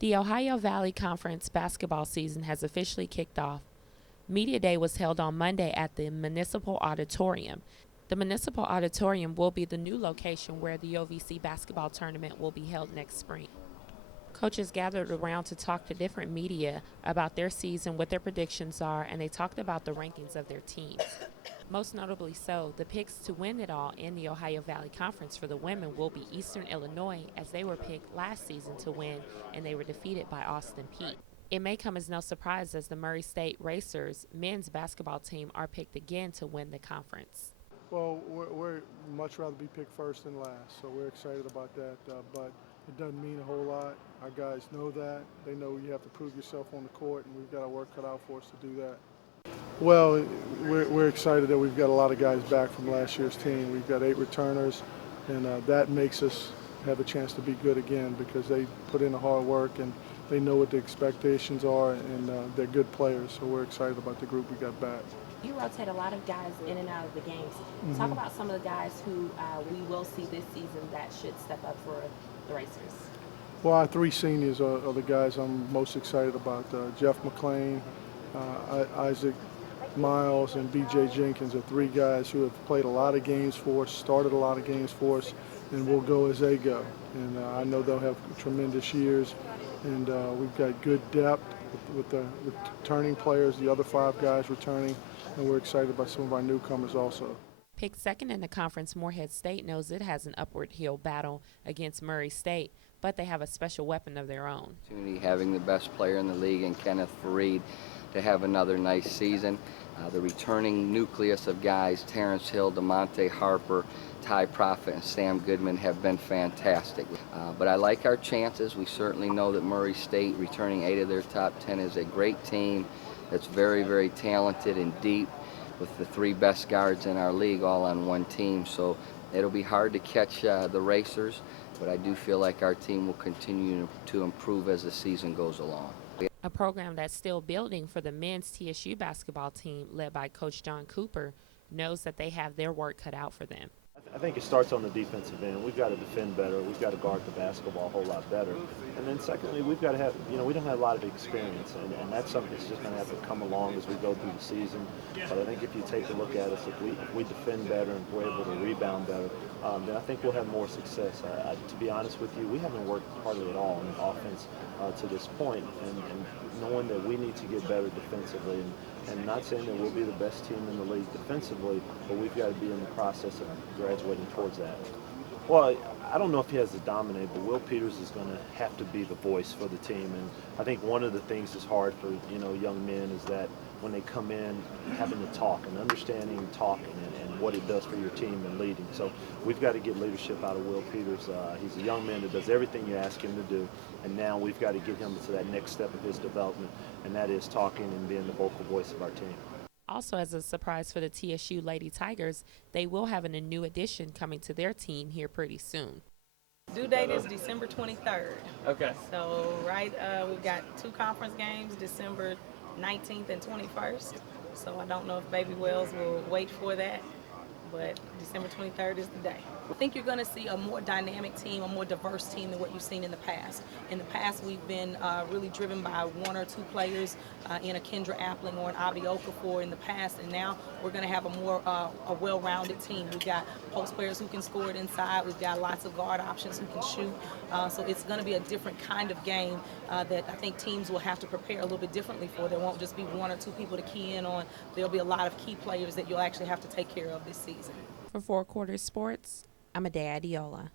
The Ohio Valley Conference basketball season has officially kicked off. Media Day was held on Monday at the Municipal Auditorium. The Municipal Auditorium will be the new location where the OVC basketball tournament will be held next spring. Coaches gathered around to talk to different media about their season, what their predictions are, and they talked about the rankings of their teams. Most notably so, the picks to win it all in the Ohio Valley Conference for the women will be Eastern Illinois, as they were picked last season to win and they were defeated by Austin Peay. It may come as no surprise as the Murray State Racers men's basketball team are picked again to win the conference. Well, we're much rather be picked first than last, so we're excited about that. But it doesn't mean a whole lot. Our guys know that. They know you have to prove yourself on the court, and we've got our work cut out for us to do that. Well, we're excited that we've got a lot of guys back from last year's team. We've got 8 returners, and that makes us have a chance to be good again because they put in the hard work and they know what the expectations are, and they're good players. So we're excited about the group we got back. You rotate a lot of guys in and out of the games. Talk about some of the guys who we will see this season that should step up for the Racers. Well, our 3 seniors are the guys I'm most excited about. Jeff McClain, Isaac Miles, and B.J. Jenkins are 3 guys who have played a lot of games for us, started a lot of games for us, and will go as they go. And I know they'll have tremendous years. And we've got good depth with the returning players, the other 5 guys returning, and we're excited about some of our newcomers also. Picked second in the conference, Morehead State knows it has an upward hill battle against Murray State, but they have a special weapon of their own. Having the best player in the league in Kenneth Fareed to have another nice season. The returning nucleus of guys, Terrence Hill, DeMonte Harper, Ty Profit, and Sam Goodman have been fantastic. But I like our chances. We certainly know that Murray State, returning 8 of their top 10, is a great team that's very, very talented and deep, with the 3 best guards in our league all on one team. So it'll be hard to catch the Racers, but I do feel like our team will continue to improve as the season goes along. A program that's still building for the men's TSU basketball team, led by Coach John Cooper, knows that they have their work cut out for them. I think it starts on the defensive end. We've got to defend better. We've got to guard the basketball a whole lot better. And then secondly, we've got to have, we don't have a lot of experience, and that's something that's just going to have to come along as we go through the season. But I think if you take a look at us, if we defend better and if we're able to rebound better, then I think we'll have more success. To be honest with you, we haven't worked hardly at all in offense to this point, and knowing that we need to get better defensively, and not saying that we'll be the best team in the league defensively, but we've got to be in the process of graduating towards that. Well, I don't know if he has to dominate, but Will Peters is going to have to be the voice for the team. And I think one of the things that's hard for young men is that when they come in, having to talk and understanding talking and what it does for your team and leading. So we've got to get leadership out of Will Peters. He's a young man that does everything you ask him to do, and now we've got to get him to that next step of his development, and that is talking and being the vocal voice of our team. Also, as a surprise for the TSU Lady Tigers, they will have a new addition coming to their team here pretty soon. Due date is December 23rd. Okay. So, we've got 2 conference games, December 19th and 21st. So I don't know if Baby Wells will wait for that, but December 23rd is the day. I think you're going to see a more dynamic team, a more diverse team than what you've seen in the past. In the past, we've been really driven by 1 or 2 players in a Kendra Appling or an Abdi Okafor in the past, and now we're going to have a more a well-rounded team. We've got post players who can score it inside. We've got lots of guard options who can shoot. So it's going to be a different kind of game that I think teams will have to prepare a little bit differently for. There won't just be 1 or 2 people to key in on. There'll be a lot of key players that you'll actually have to take care of this season. For 4 Quarters Sports, I'm Adea Adiola.